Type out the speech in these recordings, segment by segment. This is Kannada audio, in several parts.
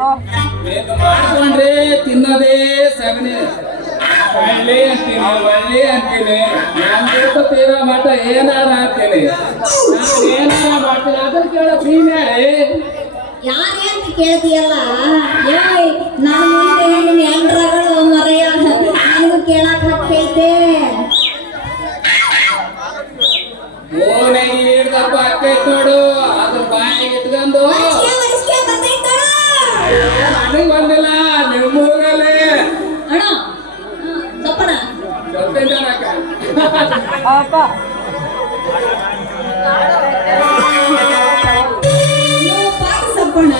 ಮಾಡ್ಕೊಂಡ್ರೆ ತಿನ್ನೋದೇ ಸಗಣಿ. ಒಳ್ಳೆ ಅಂತೀನಿ ಒಳ್ಳೆ ಅಂತೀನಿ ನಾನು ತೀರೋ ಮಠ ಏನಾರ ಅಂತೀನಿ. ನಾನು ಏನಾರ ಮಾಡ್ತೀನಿ ಅದನ್ನ ಕೇಳಕ್ ನೀನೇ ಯಾರೇ ಅಂತ ಕೇಳ್ತೀಯಲ್ಲ. ನನ್ನ ಮುಂದೆ ನಿಮ್ಮ ಎಂಡ್ರಗಳು ಮರೆಯ ನನಗೂ ಕೇಳಕ್ ಹಕ್ಕೈತೆ. ಓನಾಗಿ ಹಿಡ್ದಪ್ಪ ಅಕ್ಕೈತ್ ನೋಡು ಅದ್ರ ಬಾಯಿಗೆ ಇಟ್ಕೊಂಡು ನನಗೆ ಬಂದಿಲ್ಲ ನಿಮ್ಮೂರಲ್ಲಿ ಅಣ್ಣ ಸಪ್ಪಣ ಪಾಕ ಸಪ್ಪಣ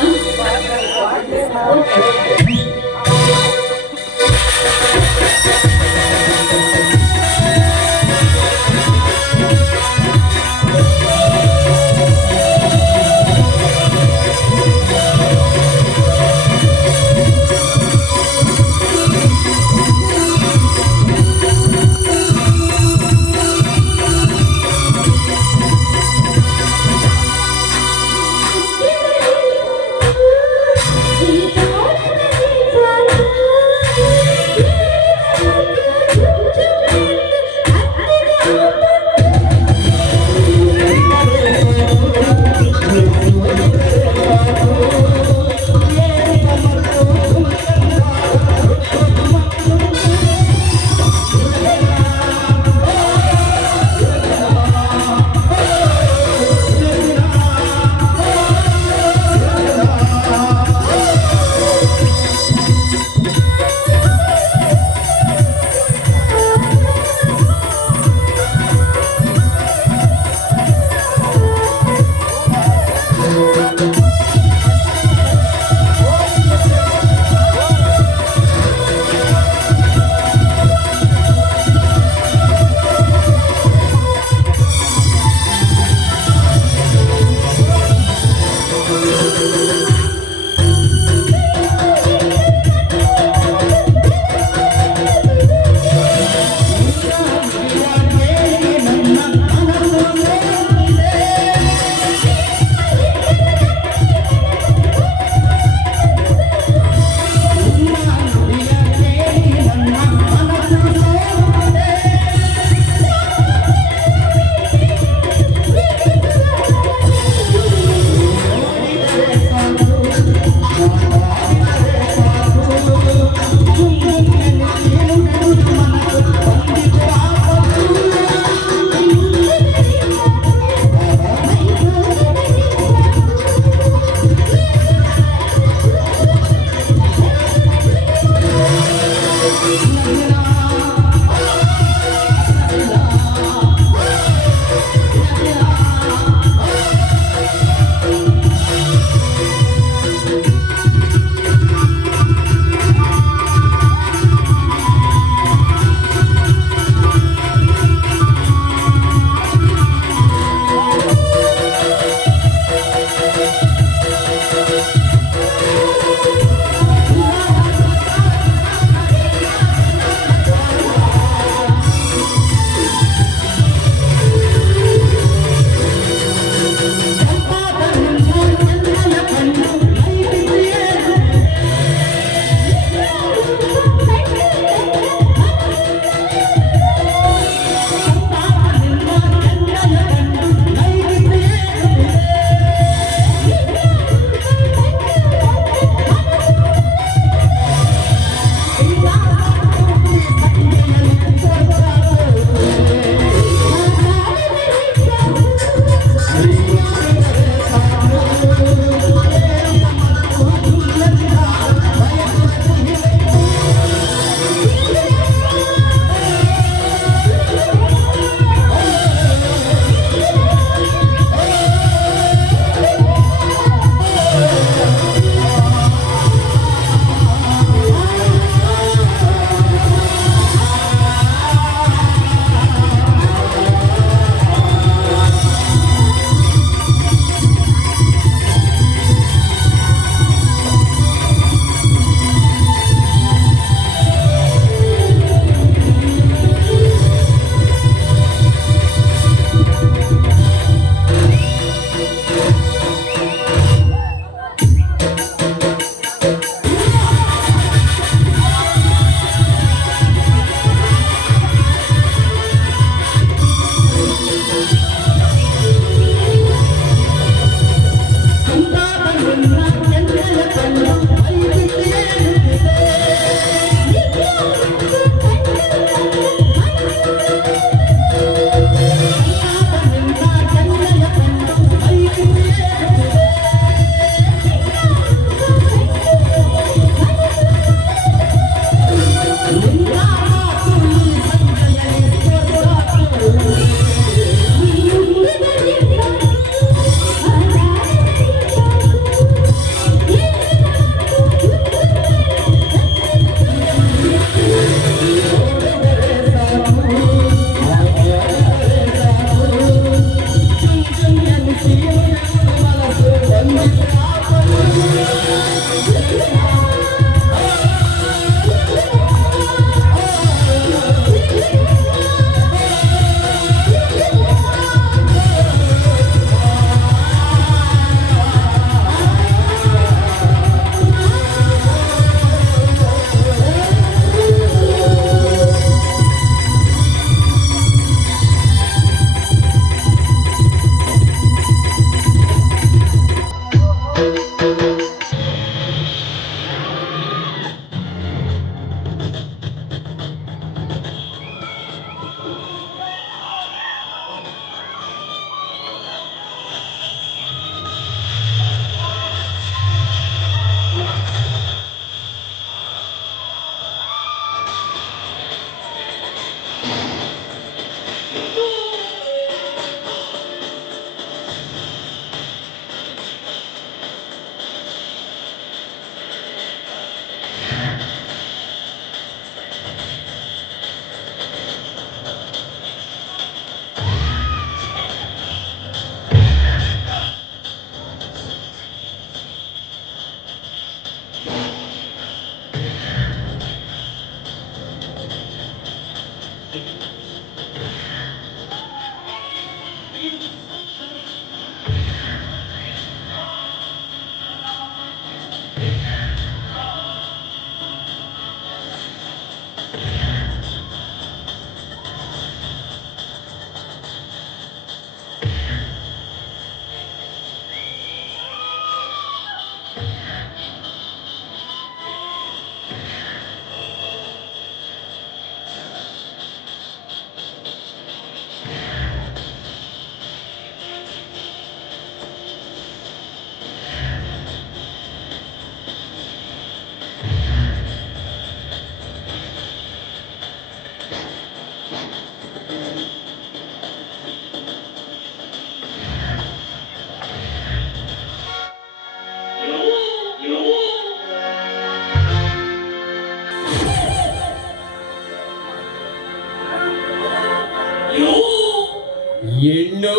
ಹೆಣ್ಣು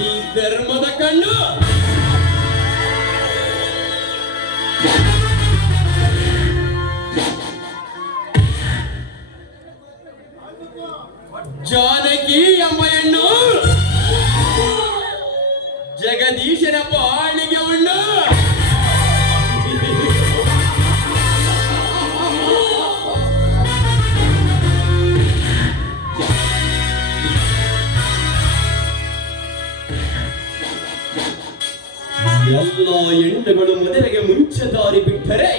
ಈ ಧರ್ಮದ ಕಣ್ಣು ಜಾನಕಿ ಎಂಬ ಹೆಣ್ಣು ಜಗದೀಶನ ಬಾಳಿಗೆ ಉಣ್ಣು ಎಲ್ಲ ಹೆಣ್ಣುಗಳು ಮದುವೆಗೆ ಮುಂಚೆ ದಾರಿ ಬಿಟ್ಟರೆ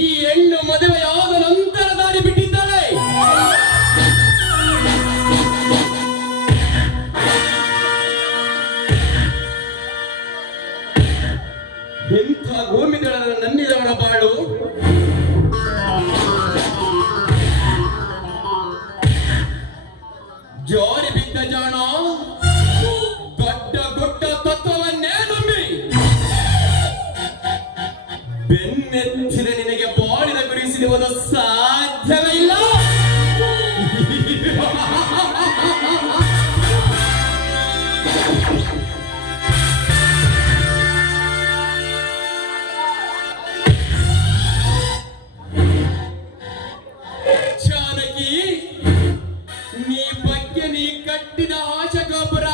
ಈ ಹೆಣ್ಣು ಮದುವೆಯಾದ ನಂತರ ದಾರಿ ಬಿಟ್ಟಿದ್ದಾಳೆ. ಎಂಥ ಗೋಮಿಗಳನ್ನು ನನ್ನಿದವರ ಬಾಳು ಜಾರಿ ಬಿದ್ದ ಜಾಣ ದೊಡ್ಡ ಗೊಡ್ಡ ತತ್ವವನ್ನೇ ನಂಬಿ ಬೆನ್ನೆತ್ತಿದ ನಿನಗೆ ಬಾಳಿನ ಗುರಿ ಸಿಗುವುದು ಸಾಧ್ಯವೇ ಇಲ್ಲ. ಜಾನಕಿ, ನೀ ಬಗ್ಗೆ ನೀ ಕಟ್ಟಿದ ಆಶಾ ಗೋಪುರ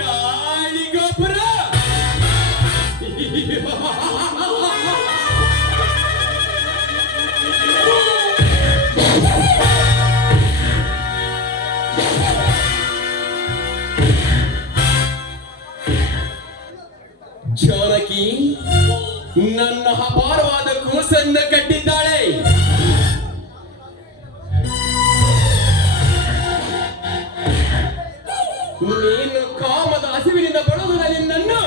ಗಾಳಿ ಗೋಪುರ. ಜಾನಕಿ ನನ್ನ ಅಪಾರವಾದ ಕೂಸನ್ನ ಕಟ್ಟಿದ್ದಾಳೆ. ನೀನು ಕಾಮದ ಹಸಿವಿನಿಂದ ಬಳಲುವ ನಿನ್ನನ್ನು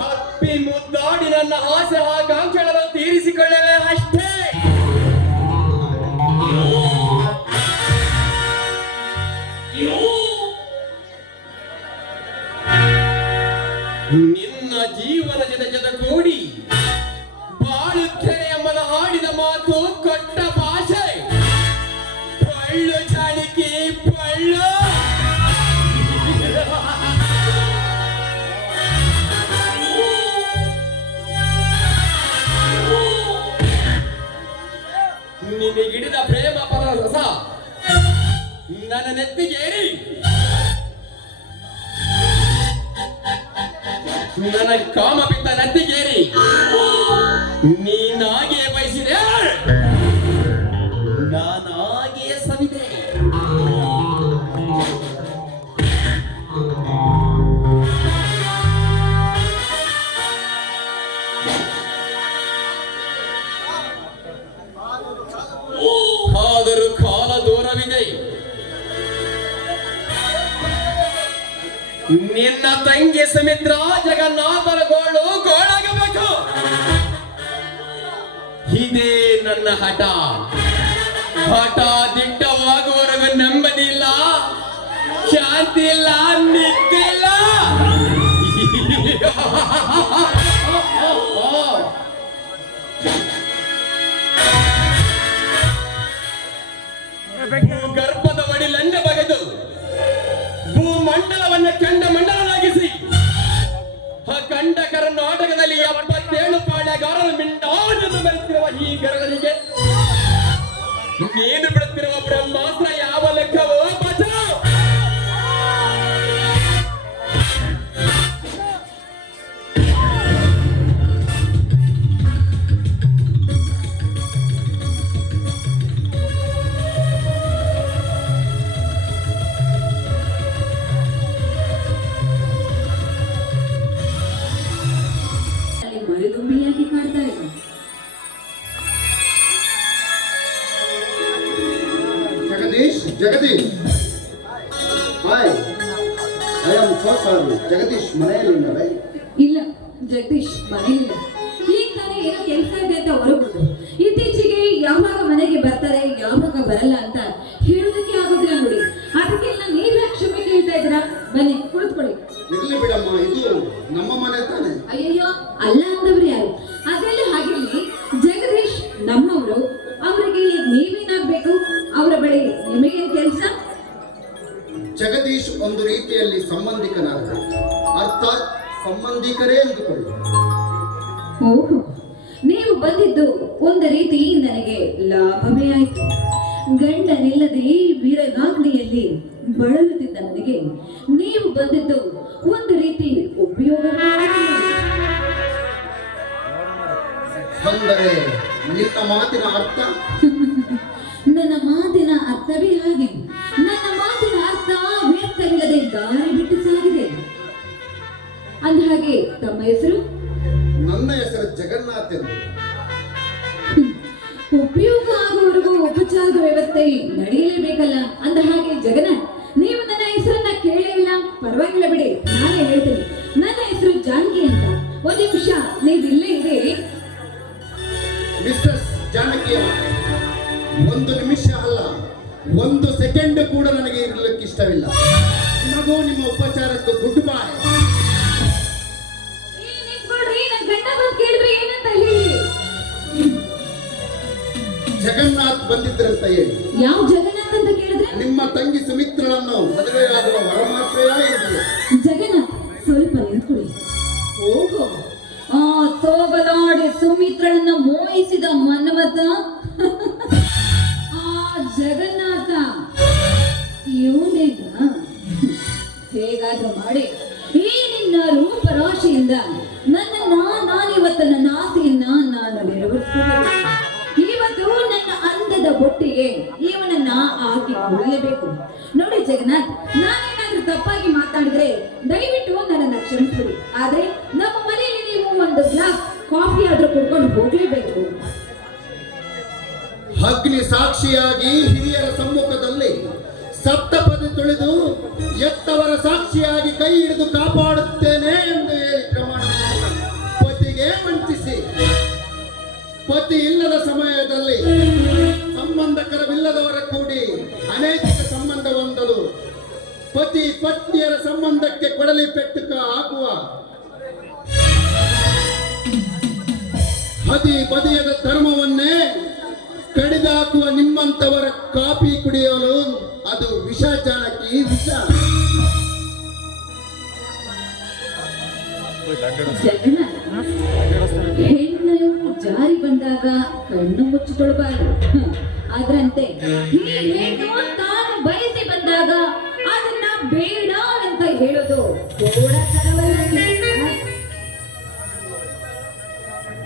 ಹಪ್ಪಿ ಮುದ್ದಾಡಿ ನನ್ನ ಆಸೆ ಆಕಾಂಕ್ಷೆಗಳನ್ನು ತೀರಿಸಿಕೊಳ್ಳಲೇ ಅಷ್ಟೇ. ನಿನ್ನ ಜೀವನ ಜೊತೆಗೂಡಿ ಬಾಳುತ್ತೇನೆ ಎಂಬ ಹಾಡಿದ ಮಾತು ಕೊಟ್ಟ ಭಾಷೆ, ಕಳ್ಳು ಚಾಳಿಕ ಕಳ್ಳ. ನಿನಗಿಡಿದ ಪ್ರೇಮ ಪರರಸ ನನ್ನ ನೆತ್ತಿಗೇರಿ ನನ್ನ ಕಾಮ ಬಿದ್ದ ನೆತ್ತಿಗೇರಿ ನೀನಾಗೆ ಬಯಸಿದೆ, ನಾನಾಗೆ ಸವಿದೆ. ಆದರೂ ಕಾಲ ದೂರವಿದೆ. ನಿನ್ನ ತಂಗಿ ಸುಮಿತ್ರ ಜಗನ್ನಾಥರ ಗೋಳಾಗಬೇಕು. ಇದೇ ನನ್ನ ಹಠ. ಹಠ ದಿಟ್ಟವಾಗುವವರೆಗೂ ನೆಮ್ಮದಿ ಇಲ್ಲ, ಶಾಂತಿ ಇಲ್ಲ, ನಿದ್ದೆ ಇಲ್ಲ. ಗರ್ಭದ ಒಡಿಲನ್ನೇ ಬಗೆದು ಭೂಮಂಡಲವನ್ನ ಚಂಡಮಂಡಲನಾಗಿಸಿ ಕಂಡ ಕರ್ನಾಟಕದಲ್ಲಿ 77 ಪಾಳ್ಯಗಾರರ ಮಿಂಡಾಜನ್ನು ಬರುತ್ತಿರುವ ಈ ಗರಗಳಿಗೆ ನೀನು ಬಿಡುತ್ತಿರುವ ಬ್ರಹ್ಮಾಸ್ತ್ರ ಯಾವ ಲೆಕ್ಕವೋ ಬಚ. ಮರಿದುಂಬಿಯಾಗಿ ಕಾಡ್ತಾ ಇದೆ. Jagdish hi, I am so sorry. Jagdish ಮನೆಯಲ್ಲಿಲ್ಲವೇ? ಇಲ್ಲ, ಜಗದೀಶ್ ಮನೆಯಿಲ್ಲ. ಈಗ ತಾನೇ ಏನೋ ಕೆಲಸ ಇದೆ ಅಂತ ಹೊರಬೋದು. ಇತ್ತೀಚೆಗೆ ಯಾವಾಗ ಮನೆಗೆ ಬರ್ತಾರೆ ಯಾವಾಗ ಬರಲ್ಲ ಅಂತ ಹೇಳೋದಕ್ಕೆ ಆಗೋದಿಲ್ಲ ನೋಡಿ. ಅದಕ್ಕೆಲ್ಲ ನೀವೇ ಕ್ಷಮೆ ಕೇಳ್ತಾ ಇದ್ದೀರಾ. ಬನ್ನಿ ಕುಳಿತುಕೊಳ್ಳಿ. ಇರ್ಲಿ ಬಿಡಮ್ಮ, ಇದು ನಮ್ಮ ಮನೆ ತಾನೆ. ಅಯ್ಯಯ್ಯೋ, ಅಲ್ಲ ಅಂದವ್ರು ಯಾರು? ಅದೆಲ್ಲ ಹಾಗಿರ್ಲಿ. ಜಗದೀಶ್ ನಮ್ಮವರು, ಅವರಿಗೆ ನೀವೇನಾಗ್ಬೇಕು? ಅವರ ಬಳಿ ನಿಮಗೇನ್ ಕೆಲಸ? ಜಗದೀಶ್ ಒಂದು ರೀತಿಯಲ್ಲಿ ಸಂಬಂಧಿಕನಾಗಬೇಕು, ಅರ್ಥಾತ್ ಸಂಬಂಧಿಕರೇ ಅಂದುಕೊಳ್ಳಿ. ಓಹೋ, ನೀವು ಬಂದಿದ್ದು ಒಂದು ರೀತಿ ನನಗೆ ಲಾಭವೇ ಆಯ್ತು. ಗಂಡನಿಲ್ಲದೆ ವೀರಗಾಗ್ನಿಯಲ್ಲಿ ಬಳಲುತ್ತಿದ್ದ ನನಗೆ ನೀವು ಬಂದಿದ್ದು ಒಂದು ರೀತಿ ಉಪಯೋಗವೇ ಆಯ್ತು. ಅಂದರೆ ನಿನ್ನ ಮಾತಿನ ಅರ್ಥ? ನನ್ನ ಮಾತಿನ ಅರ್ಥವೇ ಹಾಗೆ. ನನ್ನ ಮಾತಿನ ಅರ್ಥ ವ್ಯರ್ಥವಿಲ್ಲದೆ ದಾರಿ ಬಿಟ್ಟು ಸಾಗಿದೆ. ಅಂದ ಹಾಗೆ ತಮ್ಮ ಹೆಸರು? ನನ್ನ ಹೆಸರು ಜಗನ್ನಾಥ್ ಎಂದು. ಉಪಯೋಗ ಆಗುವವರೆಗೂ ಉಪಚಾರದ ವ್ಯವಸ್ಥೆ ನಡೆಯಲೇಬೇಕಲ್ಲ. ಅಂದ ಹಾಗೆ ಜಗನ್ನಾಥ್, ನೀವು ನನ್ನ ಹೆಸರನ್ನ ಕೇಳಿಲ್ಲ, ಪರವಾಗಿಲ್ಲ ಬಿಡಿ, ನಾನೇ ಹೇಳ್ತೇನೆ. ನನ್ನ ಹೆಸರು ಜಾನಕಿ ಅಂತ. ಒಂದು ನಿಮಿಷ ನೀವು ಇಲ್ಲೇ ಇದೆ. ಮಿಸ್ಟರ್ ಜಾನಕಿ, ಒಂದು ನಿಮಿಷ ಅಲ್ಲ, ಒಂದು ಸೆಕೆಂಡ್ ಕೂಡ ನನಗೆ ಇರಲಿಕ್ಕೆ ಇಷ್ಟವಿಲ್ಲ. ನಿಮಗೂ ನಿಮ್ಮ ಉಪಚಾರಕ್ಕೂ ಗುಡ್ ಬಾಯ್. ಜಗನ್ನಾಥ್ ಬಂದಿದ್ರಂತ ಹೇಳಿ. ಯಾವ ಜಗನ್ನಾಥ್ ಅಂತ ಕೇಳಿದ್ರೆ? ನಿಮ್ಮ ತಂಗಿ ಸುಮಿತ್ರಳನ್ನು ಮದುವೆಯಾಗುವ ವರಮಾಶ್ರಯ ಇದೆ. ಜಗನ್ನಾಥ್, ಸ್ವಲ್ಪ ನಿಂತ್ಕೊಳ್ಳಿ. ಓಹೋ, ಆ ಸೋಗಲಾಡಿ ಸುಮಿತ್ರಳನ್ನ ಮೋಹಿಸಿದ ಮನ್ಮಥ ಆ ಜಗನ್ನಾಥ ಇವನೇನ? ಹೇಗಾದ್ರೂ ಮಾಡಿ ಈ ನಿನ್ನ ರೂಪರಾಶಿಯಿಂದ ನಾನಿವತ್ತು ನನ್ನ ಆಸೆಯನ್ನ ನಾನು ನೆರವೇರಿಸಬೇಕು. ಇವತ್ತು ನನ್ನ ಅಂದದ ಬೊಟ್ಟಿಗೆ ಇವನನ್ನ ಹಾಕಿಕೊಳ್ಳಲೇಬೇಕು. ನೋಡಿ ಜಗನ್ನಾಥ್, ನಾನೇನಾದ್ರೂ ತಪ್ಪಾಗಿ ಮಾತಾಡಿದ್ರೆ ದಯವಿಟ್ಟು ನನ್ನನ್ನು ಕ್ಷಮಿಸ್ಬಿಡಿ. ಆದ್ರೆ ನಮ್ಮ ಮನೆಯಲ್ಲಿ ನೀವು ಒಂದು ಗ್ಲಾಸ್ ಕಾಫಿ ಆದ್ರೂ ಕುಡ್ಕೊಂಡು ಹೋಗ್ಲೇಬೇಕು. ಅಗ್ನಿ ಸಾಕ್ಷಿಯಾಗಿ ಹಿರಿಯರ ಸಮ್ಮುಖದಲ್ಲಿ ಸಪ್ತಪದಿ ತುಳಿದು ಎತ್ತವರ ಸಾಕ್ಷಿಯಾಗಿ ಕೈ ಹಿಡಿದು ಕಾಪಾಡುತ್ತೇನೆ ಎಂದು ಹೇಳಿ ಪ್ರಮಾಣ ಪತಿಗೆ ವಂಚಿಸಿ, ಪತಿ ಇಲ್ಲದ ಸಮಯದಲ್ಲಿ ಸಂಬಂಧಕರವಿಲ್ಲದವರ ಕೂಡಿ ಅನೈತಿಕ ಸಂಬಂಧ ಹೊಂದಲು ಪತಿ ಪತ್ನಿಯರ ಸಂಬಂಧಕ್ಕೆ ಕೊಡಲಿ ಪೆಟ್ಟುಕ ಹಾಕುವ ಹದಿ ಬದಿಯದ ಧರ್ಮವನ್ನೇ ಕಡಿದಾಕುವ ನಿಮ್ಮಂತವರ ಕಾಫಿ ಕುಡಿಯಲು ಅದು ವಿಷ ಜಾನಕಿ ವಿಷ. ಜಗಣ, ಹೆಣ್ಣು ಜಾರಿ ಬಂದಾಗ ಕಣ್ಣು ಮುಚ್ಚಿಕೊಳ್ಬಾರ್ದು. ಅದರಂತೆ ಈ ಹೆಣ್ಣು ತಾನು ಬಯಸಿ ಬಂದಾಗ ಅದನ್ನ ಬೇಡ ಅಂತ ಹೇಳೋದು ಕೂಡ ತರವಲ್ಲ.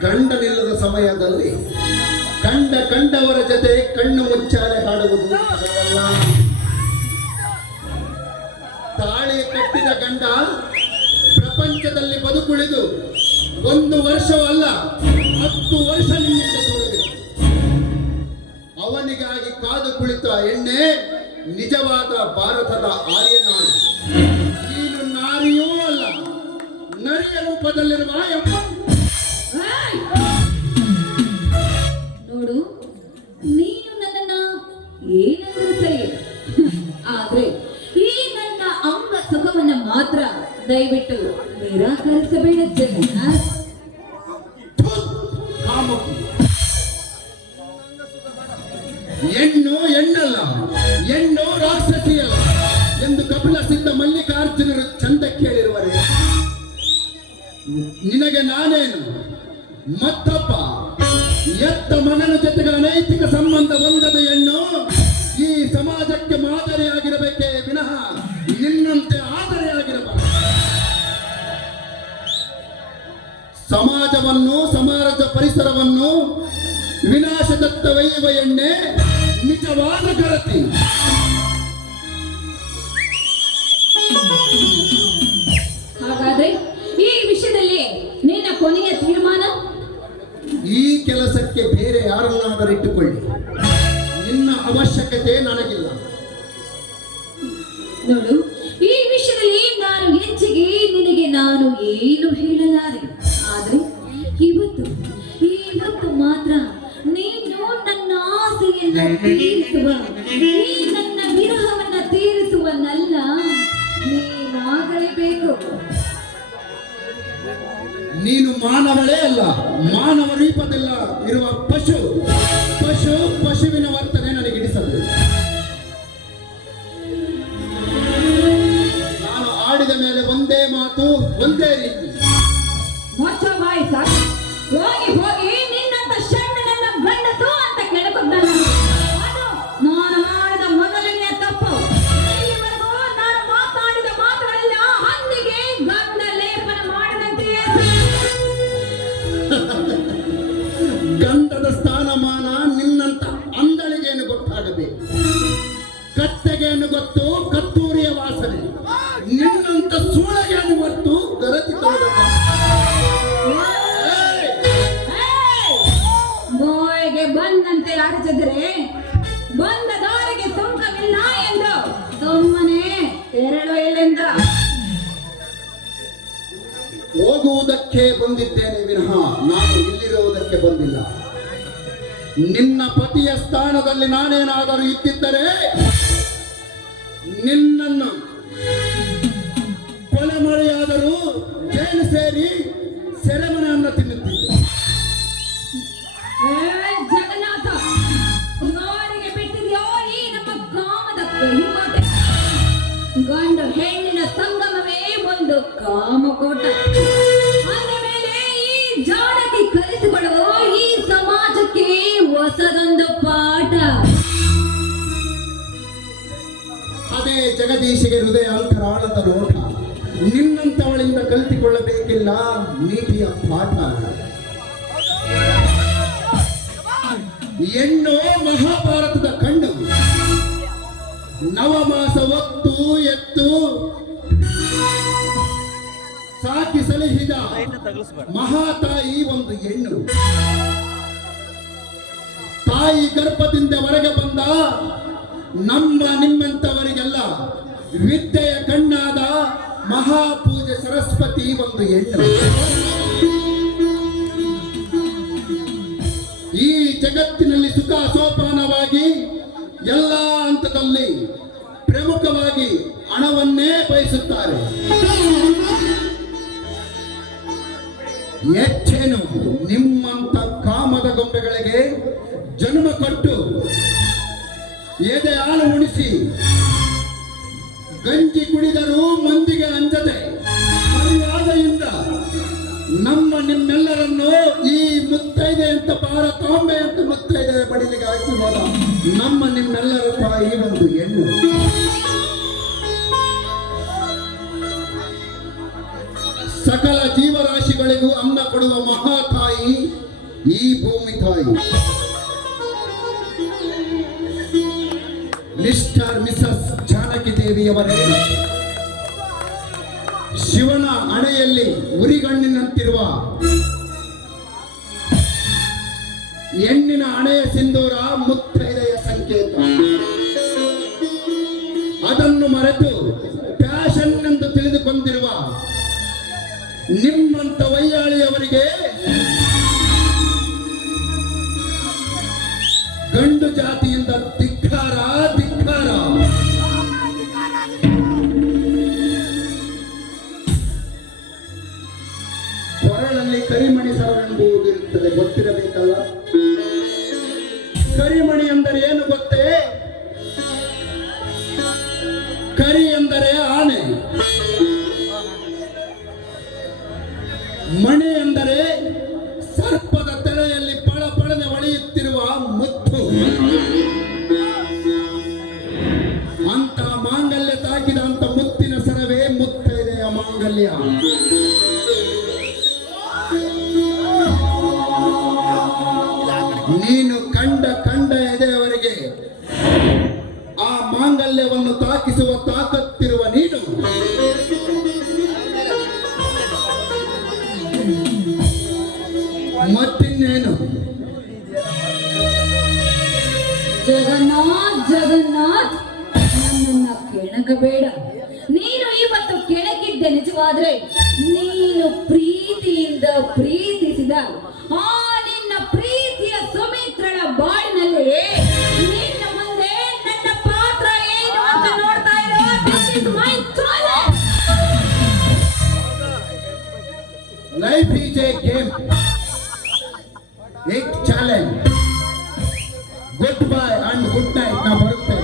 ಗಂಡನಿಲ್ಲದ ಸಮಯದಲ್ಲಿ ಕಂಡವರ ಜೊತೆ ಕಣ್ಣು ಮುಚ್ಚಾಲೆ ಹಾಡುವುದು ತರವಲ್ಲ. ತಾಳಿ ಕಟ್ಟಿದ ಗಂಡ ಪ್ರಪಂಚದಲ್ಲಿ ಬದುಕುಳಿದು 1 ವರ್ಷವಲ್ಲ 10 ವರ್ಷ ನಿನ್ನಿಂದ ದೂರವಿದೆ. ಅವನಿಗಾಗಿ ಕಾದು ಕುಳಿತ ಎಣ್ಣೆ ನಿಜವಾದ ಭಾರತದ ಆರ್ಯನಾರಿ. ನೀನು ನಾರಿಯೂ ಅಲ್ಲ, ನರಿಯ ರೂಪದಲ್ಲಿರುವ ಏಯ್! ನೋಡು, ನೀನು ನನ್ನನ್ನ ಏನಂದ್ರೂ ಸರಿ, ಆದ್ರೆ ಈ ನನ್ನ ಅಂಗ ಸುಖವನ್ನ ಮಾತ್ರ ದಯವಿಟ್ಟು ನಿರಾಕರಿಸಬೇಡ ಜಗನ್ನ. ಹೆಣ್ಣಲ್ಲ, ಹೆಣ್ಣು ರಾಕ್ಷಸಿಯಲ್ಲ ಎಂದು ಕಪಿಲ ಸಿದ್ಧ ಮಲ್ಲಿಕಾರ್ಜುನರು ಚಂದ ಕೇಳಿರುವರೆ. ನಿನಗೆ ನಾನೇನು ಮತ್ತಪ್ಪ ಎತ್ತ ಮಗನ ಜೊತೆಗೆ ಅನೈತಿಕ ಸಂಬಂಧ ಹೊಂದದ ಹೆಣ್ಣು ಈ ಸಮಾಜಕ್ಕೆ ಮಾದರಿಯಾಗಿರಬೇಕೇ ವಿನಃ ನಿನ್ನಂತೆ ಆದರೆಯಾಗಿರಬಾರದು. ಸಮಾಜವನ್ನು, ಸಮಾಜ ಪರಿಸರವನ್ನು ವಿನಾಶದತ್ತ ಒಯ್ಯುವ ಎಣ್ಣೆ ನಿಜವಾದ ಗರತಿ. ಹಾಗಾದ್ರೆ ಈ ವಿಷಯದಲ್ಲಿ ನಿನ್ನ ಕೊನೆಯ ತೀರ್ಮಾನ? ಈ ಕೆಲಸಕ್ಕೆ ಬೇರೆ ಯಾರನ್ನಾದರೂ ಇಟ್ಟುಕೊಳ್ಳಿ, ನಿನ್ನ ಅವಶ್ಯಕತೆ ನನಗಿಲ್ಲ. ನೋಡು, ಈ ವಿಷಯದಲ್ಲಿ ನಾನು ಹೆಚ್ಚಿಗೆ ನಿನಗೆ ನಾನು ಏನು ಹೇಳಲಾರೆ. ಆದ್ರೆ ಇವತ್ತು ಮಾತ್ರ ನೀನು ನನ್ನ ಆಸೆಯನ್ನ ತೀರಿಸುವ, ಈ ನನ್ನ ವಿರಹವನ್ನ ತೀರಿಸುವನ್ನಲ್ಲ, ನೀನಾಗಲೇಬೇಕು. ನೀನು ಮಾನವಳೇ ಅಲ್ಲ, ಮಾನವ ರೂಪದಲ್ಲ ಇರುವ ಪಶುವಿನ ವರ್ತನೆ ನನಗೆ ಹಿಡಿಸದು. ನಾನು ಆಡಿದ ಮೇಲೆ ಒಂದೇ ಮಾತು, ಒಂದೇ ರೀತಿ. ಮೊಚ್ಚ ಬಾಯಿ ಸಾಕು. ಹೋಗಿ ನಿನ್ನಂತ ಷಣ್ಣನನ್ನ ಗಂಡಸು ಅಂತ ಕೇಳಿಕೊಂಡಲ್ಲ. ಅದು ನಾನು ಮಾಡಿದ ಮೊದಲನೆಯ ತಪ್ಪು. ಇಲ್ಲಿವರೆಗೂ ನಾನು ಮಾತಾಡಿದ ಮಾತುಗಳೆಲ್ಲ ಹಂದಿಗೆ ಗಂಧ ಲೇಪನ ಮಾಡಿದಂತೆಯೇ. ಗಂಧದ ಸ್ಥಾನಮಾನ ನಿನ್ನಂತ ಅಂದಳಿಗೇನು ಗೊತ್ತಾಗಬೇಕು, ಕತ್ತೆಗೇನು ಗೊತ್ತು ಕತ್ತೂರಿಯ ವಾಸನೆ, ನಿನ್ನಂತ ಸೂಳೆಗೇನು ಗೊತ್ತು ಗರತಿ ತೋದ. ಬೋಯಿಗೆ ಬಂದಂತೆ ಆಡಿಸಿದ್ರೆ ಬಂದ ದಾರಿಗೆ ಸುಂಕವಿಲ್ಲ ಎಂದು ಸುಮ್ಮನೆ ತೆರಳು ಇಲ್ಲಿಂದ. ಹೋಗುವುದಕ್ಕೆ ಬಂದಿದ್ದೇನೆ ವಿನಃ ನಾನು ಇಲ್ಲಿರುವುದಕ್ಕೆ ಬಂದಿಲ್ಲ. ನಿನ್ನ ಪತಿಯ ಸ್ಥಾನದಲ್ಲಿ ನಾನೇನಾದರೂ ಇದ್ದಿದ್ದರೆ ನಿನ್ನನ್ನು ಕೊಲೆ ಮಳೆಯಾದರೂ ಜೈಲು ಸೇರಿ ಸೆರೆಮನೆಯನ್ನು ತಿನ್ನುತ್ತಿದ್ದೆ. ಜಗನ್ನಾಥ, ಯಾರಿಗೆ ಬಿಟ್ಟಿದೆಯೋ ಈ ನಮ್ಮ ಕಾಮದ ಕೈಕೋಟೆ. ಗಂಡ ಹೆಣ್ಣಿನ ಸಂಗಮವೇ ಒಂದು ಕಾಮಕೋಟ. ಅಂದ ಮೇಲೆ ಈ ಜಾಡತಿ ಕಲಿಸಿಕೊಳ್ಳುವ ಈ ಸಮಾಜಕ್ಕೆ ಹೊಸದೊಂದು ಪಾಠ. ಅದೇ ಜಗದೀಶಿಗೆ ಹೃದಯ ಅಂತರಾಳದ ನೋಟ. ನಿನ್ನಂತವಳಿಂದ ಕಲಿತುಕೊಳ್ಳಬೇಕಿಲ್ಲ ನೀತಿಯ ಪಾಠ. ಹೆಣ್ಣು ಮಹಾಭಾರತದ ಕಣ್ಣು, ನವಮಾಸ ಹೊತ್ತು ಎತ್ತು ಸಾಕಿ ಸಲಹಿದ ಮಹಾತಾಯಿ ಒಂದು ಹೆಣ್ಣು. ತಾಯಿ ಗರ್ಭದಿಂದ ಹೊರಗೆ ಬಂದ ನಿಮ್ಮಂತವರಿಗೆಲ್ಲ ವಿದ್ಯೆಯ ಕಣ್ಣಾದ ಮಹಾಪೂಜೆ ಸರಸ್ವತಿ ಒಂದು ಹೆಣ್ಣು. ಈ ಜಗತ್ತಿನಲ್ಲಿ ಸುಖ ಸೋಪಾನವಾಗಿ ಎಲ್ಲ ಹಂತದಲ್ಲಿ ಪ್ರಮುಖವಾಗಿ ಹಣವನ್ನೇ ಬಯಸುತ್ತಾರೆ. ಹೆಚ್ಚೇನು ನಿಮ್ಮಂತ ಕಾಮದ ಗೊಂಬೆಗಳಿಗೆ ಜನ್ಮ ಕೊಟ್ಟು ಎದೆ ಹಾಲು ಉಣಿಸಿ ಗಂಜಿ ಕುಡಿದರೂ ಮಂದಿಗೆ ಅಂಜದೆ ಮರ್ಯಾದೆಯಿಂದ ನಿಮ್ಮೆಲ್ಲರನ್ನು ಈ ಮುತ್ತೈದೆ ಅಂತ ಭಾರತಾಂಬೆ ಅಂತ ಮುತ್ತೈದೆ ಬಡಿಲಿಗೆ ಹಾಕಿ ಹೋದ ನಿಮ್ಮೆಲ್ಲರ ತಾಯಿ ಒಂದು ಹೆಣ್ಣು. ಸಕಲ ಜೀವರಾಶಿಗಳಿಗೂ ಅನ್ನ ಕೊಡುವ ಮಹಾತಾಯಿ ಈ ಭೂಮಿ ತಾಯಿ. ಮಿಸ್ಟರ್ ಮಿಸಸ್ ಜಾನಕಿ ದೇವಿಯವರೇ, ಶಿವನ ಹಣೆಯಲ್ಲಿ ಉರಿಗಣ್ಣಿನಂತಿರುವ ಹೆಣ್ಣಿನ ಹಣೆಯ ಸಿಂಧೂರ ಮುತ್ತೈದೆಯ ಸಂಕೇತ. ಅದನ್ನು ಮರೆತು ಫ್ಯಾಷನ್ ಎಂದು ತಿಳಿದುಕೊಂಡಿರುವ ನಿಮ್ಮಂತ ವೈಯಾಳಿಯವರಿಗೆ ಗಂಡು ಜಾತಿಯಿಂದ ಧಿಕ್ಕಾರ ಧಿಕ್ಕಾರ. ಕೊರಳಲ್ಲಿ ಕರಿಮಣಿ ಸರವೆಂಬುದು ಇರುತ್ತದೆ, ಗೊತ್ತಿರಬೇಕಲ್ಲ. ಕರಿಮಣಿ ಎಂದರೆ ಏನು ಗೊತ್ತೇ? ಕರಿ ಎಂದರೆ ಆನೆ, ಮಣಿ ಎಂದರೆ ಸರ್ಪದ ತಲೆಯಲ್ಲಿ ಪಳಪಳನೆ ಹೊಳೆಯುತ್ತಿರುವ ಮುತ್ತು. ಅಂತ ಮಾಂಗಲ್ಯ ತಾಕಿದಂತ ಮುತ್ತಿನ ಸರವೇ ಮುತ್ತೈದೆಯ ಮಾಂಗಲ್ಯ. ನೀನು ಕಂಡ ಎದೆಯವರೆಗೆ ಆ ಮಾಂಗಲ್ಯವನ್ನು ತಾಕಿಸುವ ತಾಕತ್ತಿರುವ ನೀನು ಮತ್ತಿನ್ನೇನು? ಜಗನ್ನಾಥ್ ನನ್ನನ್ನ ಕೆಣಕಬೇಡ. ನೀನು ಇವತ್ತು ಕೆಣಕಿದ್ದೆ ನಿಜವಾದ್ರೆ ನೀನು ಪ್ರೀತಿಯಿಂದ ಪ್ರೀತಿಸಿದ ಆ ನಿನ್ನ ಪ್ರೀತಿಯ ಸುಮಿತ್ರಳ ಬಾಳಿನಲ್ಲಿ ನಿನ್ನ ಮುಂದೆ ನನ್ನ ಪಾತ್ರ ಏನು ಅಂತ ನೋಡ್ತಾ ಇರೋ. This is my challenge. Life is a game. A challenge. Goodbye and good night. ನಾ ಬರುತ್ತೆ.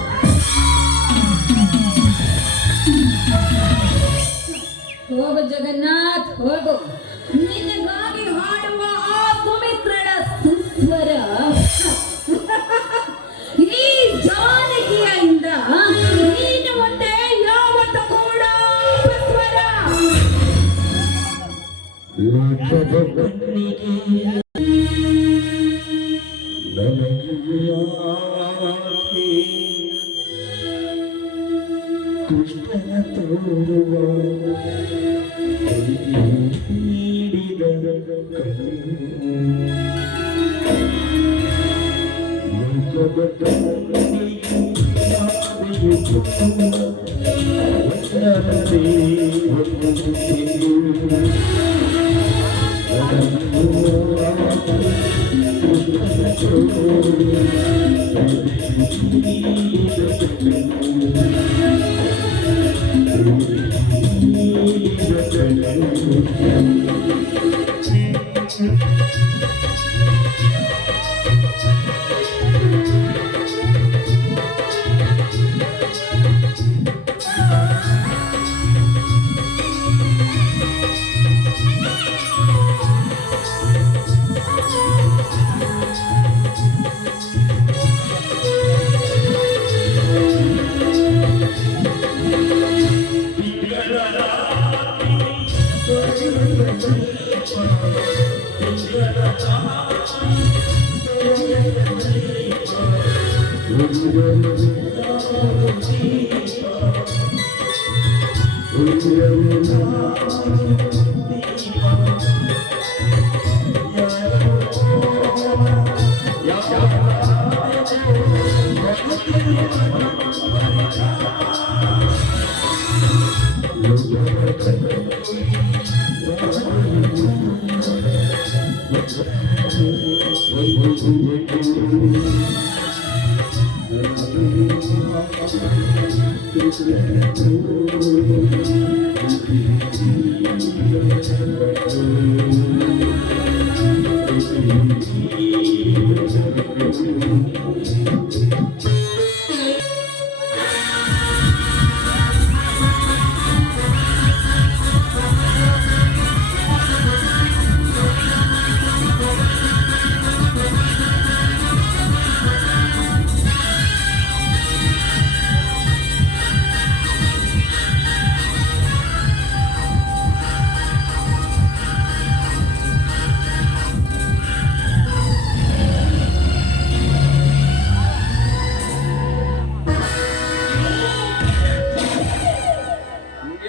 ಹೋಗು ಜಗನ್ನಾಥ್ ಹೋಗು. ನಿನಗಾಗಿ ಹಾಡುವ ಆ ಸುಮಿತ್ರಳ ಸುಸ್ವರ ಈ ಜಾನಕಿಯಿಂದ ನೀನು ಮುಂದೆ ಯಾವತ್ತೂ ಕೂಡ ಅಪಸ್ವರ. ಕೃಷ್ಣನ ತೋರುವ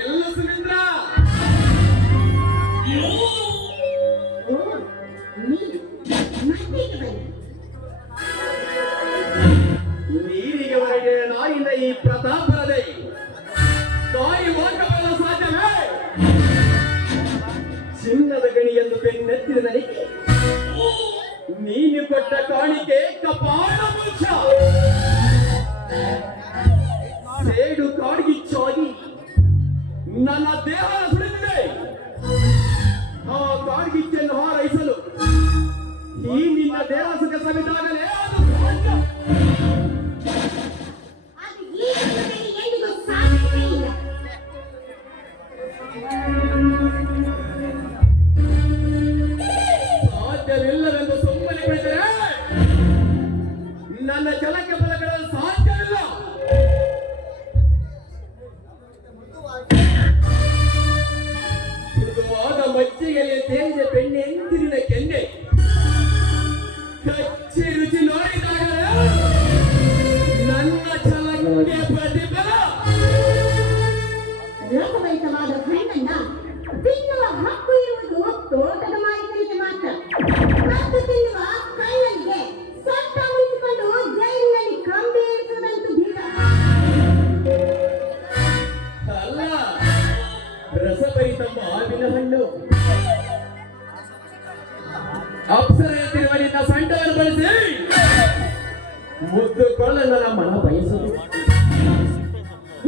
ಎಲ್ಲ ಸುಮಿತ್ರ ನೀರಿಗೆ ಹೊರಗೆ ನಾಯಿನ ಈ ಪ್ರತಾಪರದೆ ತಾಯಿ ಮಾತ್ರವಲ್ಲ ಸಾಧ್ಯವೇ ಚಿನ್ನದ ಗಣಿಯನ್ನು ಬೆನ್ನತ್ತಿದ ನನಗೆ ನೀನು ಕೊಟ್ಟ ಕಾಣಿಕೆ ಕಪಾಳ ಮೋಕ್ಷ ಸೇಡು ಕಾಡ್ಗಿಚ್ಚಾಗಿ ನನ್ನ ದೇಹ ಸುಳಿದಿದೆ ಆ ಕಾಡ್ಗಿಚ್ಚನ್ನು ಹಾರೈಸಲು ಈ ನಿನ್ನ ದೇಹ ಸುಖ ಸವಿದಾಗಲೇ ಅದು ಭಾಗ್ಯ. ಅದು ಈ ಜಗತ್ತಿನಲ್ಲಿ ಎಂದಿಗೂ ಸಾಧ್ಯವೇ ಇಲ್ಲ. ಸಾಧ್ಯವಿಲ್ಲವೆಂದು ಸುಮ್ಮನೆ ಬಿಡಿದರೆ ನನ್ನ ಛಲಕ್ಕೆ ಬಲಗಳಲ್ಲಿ ಸಾಧ್ಯವಿಲ್ಲ. ಮೃದುವಾದ ಮಜ್ಜಿಗೆಯಲ್ಲಿ ತೇಲಿದ ಬೆಣ್ಣೆಂದಿರಿನ ಕೆನ್ನೆ ಕಚ್ಚಿ ರುಚಿ ನೋಡಿದಾಗಲೇ ನನ್ನ ಛಲಕ್ಕೆ ಪ್ರತಿಫಲ. ರಸಭರಿತವಾದ ಹಣ್ಣನ್ನ ತಿನ್ನುವ ಹಕ್ಕು ಇರುವುದು ತೋಟದ ಮಾಲೀಕರಿಗೆ ಮಾತ್ರ. ಕದ್ದು ತಿನ್ನುವ ಕಳ್ಳನಿಗೆ ಸೊಟ್ಟ ಉಳಿಸಿಕೊಂಡು ಜೈಲಿನಲ್ಲಿ ಕಂಬಿ ಏರಿಸುವುದಂತೂ ದೀಡ. ಅಲ್ಲ, ರಸಭರಿತ ಮಾವಿನ ಹಣ್ಣು ಅಪ್ಸರೆಯಂತಿರುವ ನಿನ್ನ ಸೊಂಟವನ್ನು ಬಳಸಿ ಮುದ್ದುಕೊಳ್ಳ ಮನ ಬಯಸುವುದು.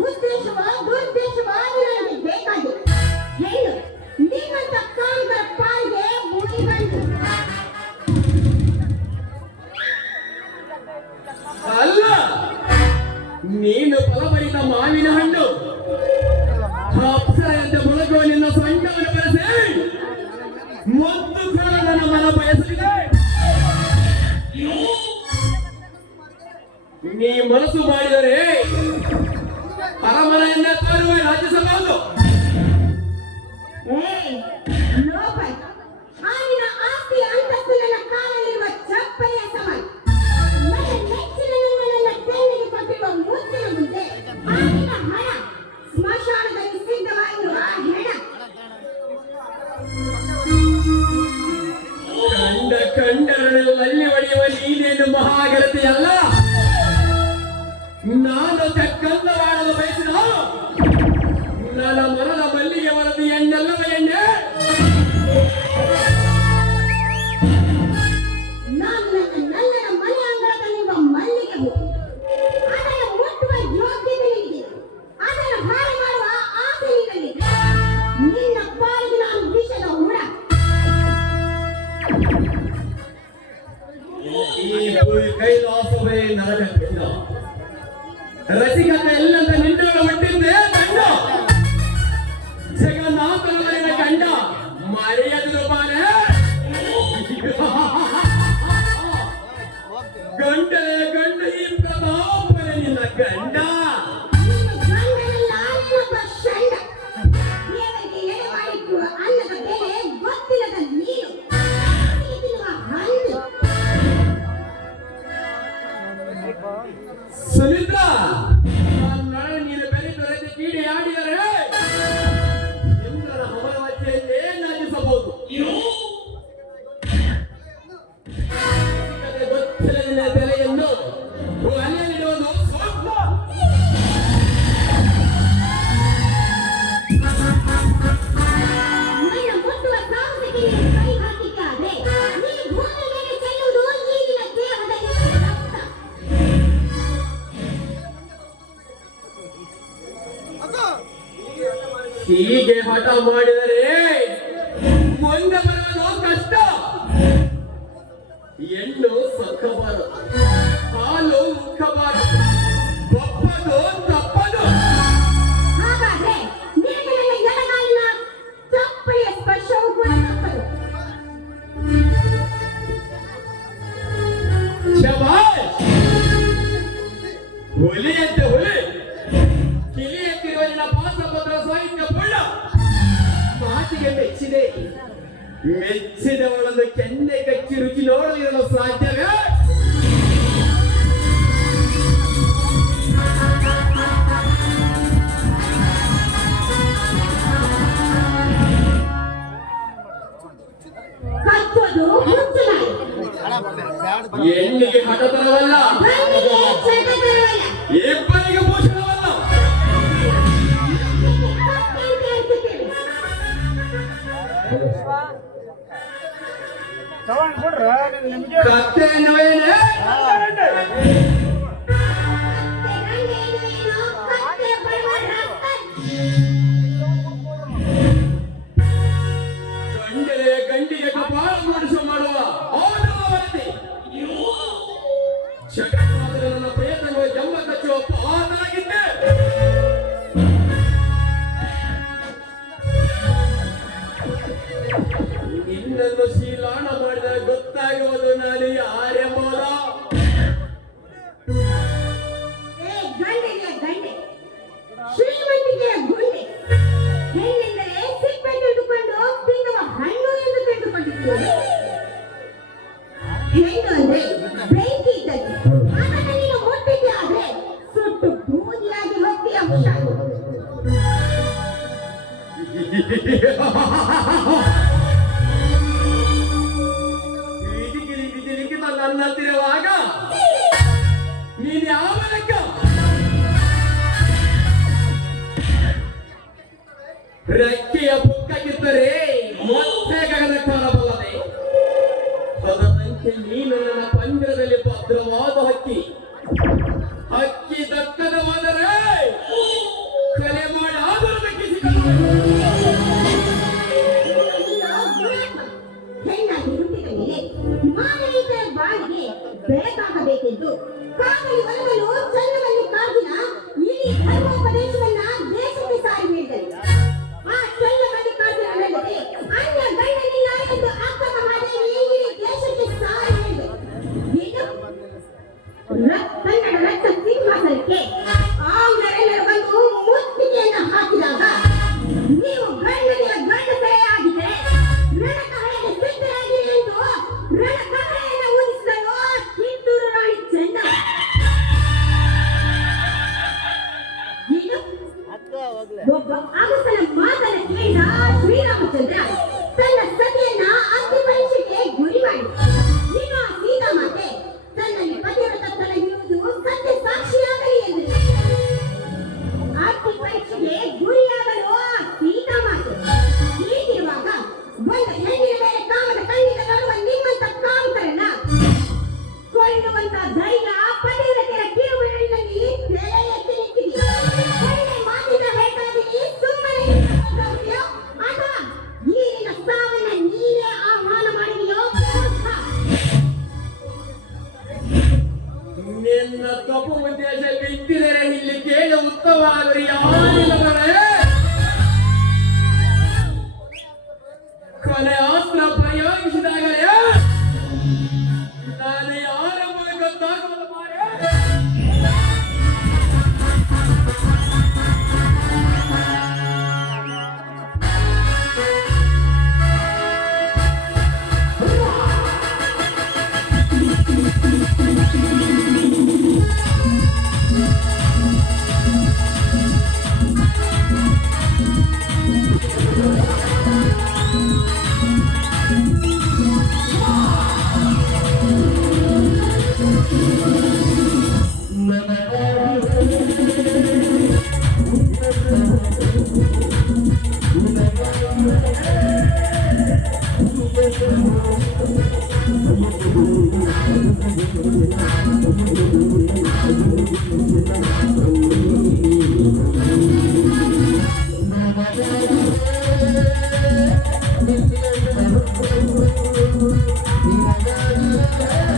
ಉದ್ದೇಶವ ದುರ್ದೇಶವಾಗಿ ನನಗೆ ಬೇಕಾಗಿದೆ. ಹೇಳು, ನಿಮ್ಮಂತ ಕಾಮಗಾರ ಪಾಲಿಗೆ ಮುಗಿಗಂಟು. ಅಲ್ಲ, ನೀನು ಫಲಭರಿತ ಮಾವಿನ ಹಣ್ಣು ಅಪ್ಸರೆಯಂತೆ ಮುಳುಗುವ ನಿನ್ನ ಸೊಂಟವನ್ನು ಬಳಸಿ ಮುದ್ದುಕೊಳ್ಳ ನನ್ನ ಮನ ಬಯಸಲಿದೆ. ನೀ ಮನಸ್ಸು ಮಾಡಿದರೆ ಅರಮನೆಯನ್ನ ತೋರುವ ರಾಜ್ಯಸಭಾದು ಲೋಪರ್, ಆಗಿನ ಆಸ್ತಿ ಅಂತಸ್ತು ನನ್ನ ಕಾಲಲ್ಲಿರುವ ಚಪ್ಪಲಿಯ ಸಮಾನ. ನನ್ನ ನೆಚ್ಚಿನ ನನ್ನ ತೆನ್ನಿಗೆ ಕೊಟ್ಟಿರುವ ಮುತ್ತಿನ ಮುಂದೆ ಆಗಿನ ಹಣ, ಸ್ಮಶಾನದಲ್ಲಿ ಸಿದ್ಧವಾಗಿರುವ ಹೆಣ. ಕಂಡರಲ್ಲಿ ಹೊಡೆಯುವ ನೀನೇನು ಮಹಾಗೆಳತಿಯಲ್ಲ. ನಾನು ಚಕ್ಕಂದವಾಡಲು ಬಯಸಿದ ನನ್ನ ಮನದ ಮಲ್ಲಿಗೆ ವರದಿ ಎಣ್ಣೆಲ್ಲವ ಎಣ್ಣೆ. ನಾನು ನನ್ನ ಮನೆ ಅಂಗಳದಲ್ಲಿರುವ ಮಲ್ಲಿಗೆ ಹೂ. ಅದನ್ನು ಮುಟ್ಟುವ ಯೋಗ್ಯತೆ ನಿನಗಿದೆ. ಅದನ್ನು ಹಾಳು ಮಾಡುವ ಆಸೆ ನಿನಗಿದೆ. ನಿನ್ನ ಪಾಲಿಗೆ ನಾನು ವಿಷದ ಹುಳ. ಈ ಕೈಲಾಸವೇ ನರಕ ಕೆಂಡ. ರಸಿಕತೆ ಎಲ್ಲಂತ ನಿನ್ನೊಳ ಹುಟ್ಟಿದ್ದೇ ಕಂಡ. ಜಗನ್ನಾಥನ ಕಂಡ ಮರೆಯದಿರು ಬಾರೆ. ಗಂಡನೇ ಗಂಡ ಈ ಪ್ರತಾಪನ ನಿನ್ನ ಗಂಡ. ನಿನ್ನ ಗಂಡನೆಲ್ಲ ಅನ್ನದ ಷಂಡ. ದೇವರಿಗೆ ಎಡೆ ಮಾಡಿರುವ ಅನ್ನದ ಬೆಲೆ ಗೊತ್ತಿಲ್ಲದ ನೀನು. ಆಸೆ ತಿನ್ನುವ ಹಂದು. ಸುಮಿತ್ರ, ನನ್ನೊಳಗೆ ನೀನು ಬೆರೆತು ಕೀಡಿ ಆಡಿದರೆ ಇಂದ್ರನ ಹವನವಚ್ಚೆಯನ್ನೇ ನಾಚಿಸಬಹುದು. ಗೊತ್ತಿಲ್ಲದ ಬೆಲೆಯನ್ನು ಅಲೆಯಲ್ಲಿಡುವುದು ಸೂಕ್ತ. ನನ್ನ ಮುಟ್ಟುವ ಸಾಹಸಕ್ಕೆ ನೀನು ಕೈ ಹಾಕಿದ್ದಾದ್ರೆ ನೀ ಭೂಮಿ ಮೇಲೆ ಚೆಲ್ಲುವುದು ನೀರಿನ ದೇಹದಲ್ಲಿ ರಕ್ತ. ಹೀಗೆ ಹಠ ಮಾಡಿದರೆ ಮುಂದೆ ಬರೋದು ಕಷ್ಟ. ಹೆಣ್ಣು ಸಕ್ಕಬಾರದು, ಹಾಲು ಉಕ್ಕಬಾರದು, ಒಪ್ಪದು ತಪ್ಪದು. ಹಾಗಾದ್ರೆ ನಿನಗೆ ನನ್ನ ಎಡಗಾಲಿನ ಚಪ್ಪಲಿಯ ಸ್ಪರ್ಶವು ಕೂಡ ತಪ್ಪದು. ಶಬಾಷ್! ಹುಲಿಯಂತೆ ಹುಲಿ, ಕಿಲಿಯಂತಿರುವ ನಿನ್ನ ಪಾಸಪತ್ರ ಸಾಹಿತ್ಯ ಪುಳ್ಳ. ಮಾತಿಗೆ ಮೆಚ್ಚಿದೆ, ಮೆಚ್ಚಿದವಳನ್ನು ಕೆನ್ನೆ ಕಚ್ಚಿ ರುಚಿ ನೋಡಲಿರಲು ಸಾಧ್ಯವೇ? ಕಚ್ಚೋದು ಹುಚ್ಚುನಾಯಿ, ಹೆಣ್ಣಿಗೆ ಹಠತನವಲ್ಲ, ಗಂಡಿಗೆ ಚಟತನವಲ್ಲ. ಇಬ್ಬರಿಗೆ ಭೂಷಣವಲ್ಲ. ಕತ್ತೆಂತೆ ಅನ್ಸುತ್ತೇನೆ. ಕತ್ತೆ ಎನ್ನುವೇನೆ? ಕತ್ತೆ ಗಂಡೇನುವೇನೋ, ಕತ್ತೆ ಬರುವ ರಕ್ತ. ಗಂಡಿಗೆ ಕಪಾಳ ಮೂಡಿಸುವ ಮಾಡುವ ವರದಿ. ಜಗನ್ನಾಥನ ನನ್ನ ಪ್ರೇತಗಳು ಜಮ್ಮ ಕಚ್ಚುವ ಪಾತನಾಗಿದ್ದೆ. ನಿನ್ನನ್ನು ಶೀಲಾಣ ಮಾಡಿದರೆ ಗೊತ್ತಾಗುವುದು ನಾನು ಯಾರೆಂಬುದ. ಏ ಗಂಡಿಗೆ ಗಂಡೆ, ಶ್ರೀಮಂತಿಗೆ ಗುಂಡೆ. ಹೆಣ್ಣೆಂದರೆ ಸಿಪ್ಪೆ ತೆಗೆದುಕೊಂಡು ತಿನ್ನುವ ಹಣ್ಣು ಎಂದು ತಿಳಿದುಕೊಂಡಿದ್ದೀರಿ. ಹೆಣ್ಣು ಅಂದ್ರೆ ಬೆಂಕಿ ಇದ್ದಂತೆ. ಅದನ್ನು ನೀನು ಮುಟ್ಟಿದ್ದೆ ಆದ್ರೆ ಸುಟ್ಟು ಬೂದಿಯಾಗಿ ಹೋಗ್ತೀಯ ಹುಷಾರು. ಬಿದಿಗಿಲಿ ನನ್ನ ಹತ್ತಿರವಾಗ ನೀನು ಯಾವ ಲೆಕ್ಕ? ರೆಕ್ಕೆಯ ಪುಕ್ಕಕ್ಕಿದ್ದರೆ ಮತ್ತೆ ಗಗನ ಕಾಣಬಲ್ಲದೆ. ಅದರಂತೆ ನೀನು ನನ್ನ ಪಂಜರದಲ್ಲಿ ಭದ್ರವಾದ ಹಕ್ಕಿ. ಹಕ್ಕಿ ದಕ್ಕದವಾದರೆ ಕಲೆ ಮಾಡಿ ಆದರೂ ದಕ್ಕಿಸಿಕೊಳ್ಳಬೇಕು. ಹೆಣ್ಣಾಗಿ ಹುಟ್ಟಿದ ಮೇಲೆ ಮಾನವೀಯತೆ ಬಾಳಿಗೆ ಬೆಳಕಾಗಬೇಕೆಂದು ಕಾವಲಿ ಒಲಗಲು ಚನ್ನವಲ್ಲಿ ಕಾಜಿನ ಇಡೀ ಧರ್ಮೋಪದೇಶವನ್ನ ದೇಶಕ್ಕೆ ಸಾರಿ ಹೇಳಿದರು. ಆ ಚನ್ನವಲ್ಲಿ ಕಾಜಿನಲ್ಲದೆ ಅನ್ಯ ಗಂಡನಿಲ್ಲ ಎಂದು ಅಕ್ಕ ಮಹಾದೇವಿ ಇಡೀ ದೇಶಕ್ಕೆ ಸಾರಿ ಹೇಳಿದರು. ಕನ್ನಡ ರಕ್ತ ಸಿಂಹಾಸನಕ್ಕೆ ಆಂಗ್ಲರೆಲ್ಲರೂ ಬಂದು ಮುತ್ತಿಗೆಯನ್ನು ಹಾಕಿದಾಗ ನೀವು ಗಂಡನಿಗೆ ಗಂಡಸರೇ ಆಗಿದ್ದರೆ ರಣಕಹಳೆಗೆ ಸಿದ್ಧರಾಗಿರಿ ಎಂದು ರಣಕಹಳೆಯನ್ನು ಊದಿಸಿದಳು ಕಿತ್ತೂರು ರಾಣಿ ಚೆನ್ನ. ಒಬ್ಬ ಅಗಸನ ಮಾತನ್ನ ಕೇಳಿದ ಶ್ರೀರಾಮಚಂದ್ರ ತನ್ನ ಸತಿಯನ್ನ ಅಗ್ನಿ ಪರೀಕ್ಷೆಗೆ ಗುರಿ ಮಾಡಿ ನಿಮ್ಮ ಸೀತಾಮಾತೆ ತನ್ನಲ್ಲಿ ಪತಿವ್ರತತ್ವವಿರುವುದು ಸತ್ಯ ಸಾಕ್ಷಿಯಾಗಲಿ ಎಂದು ಅಗ್ನಿ ಪರೀಕ್ಷೆಗೆ ಗುರಿಯಾಗಲು ಸೀತಾಮಾತೆ. ಹೀಗಿರುವಾಗ ಒಂದು ಹೆಣ್ಣಿನ ಮೇಲೆ ಕಾಮದ ಕಣ್ಣಿಗೆ ನೋಡುವ ನಿಮ್ಮಂತ ಕಾಮಕರನ್ನ ಕೊಲ್ಲುವಂತ ಧೈರ್ಯ ಪತಿವ್ರತೆಯ ಕಿರುಬೆರಳಿನಲ್ಲಿ ತಲೆ ಎತ್ತಿ ನಿಂತಿದೆ. ಒಳ್ಳೆ ಮಾತಿನ ಬೇಕಾಗಿ ಸುಮ್ಮನೆ ನಿಂತುಕೊಳ್ಳುವುದೋ ಅಥವಾ ಈ ನಿನ್ನ ಸಾವನ್ನ ನೀನೇ ಆಹ್ವಾನ ಮಾಡಿದೆಯೋ? ನಿನ್ನ ತಪ್ಪು ಉದ್ದೇಶ ಬಿತ್ತಿದರೆ ಇಲ್ಲಿ ಕೇಳು ಉತ್ತಮವಾದರೆ ಯಾರಿಲ್ಲವೇ? ಕೊನೆ ಅಸ್ತ್ರ ಪ್ರಯೋಗಿಸಿದಾಗಲೇ ನಾನು ಯಾರ ಮೂಲಕ ಗೊತ್ತಾಗುವುದು ಮಾರೆ. Thank you.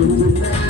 Thank you.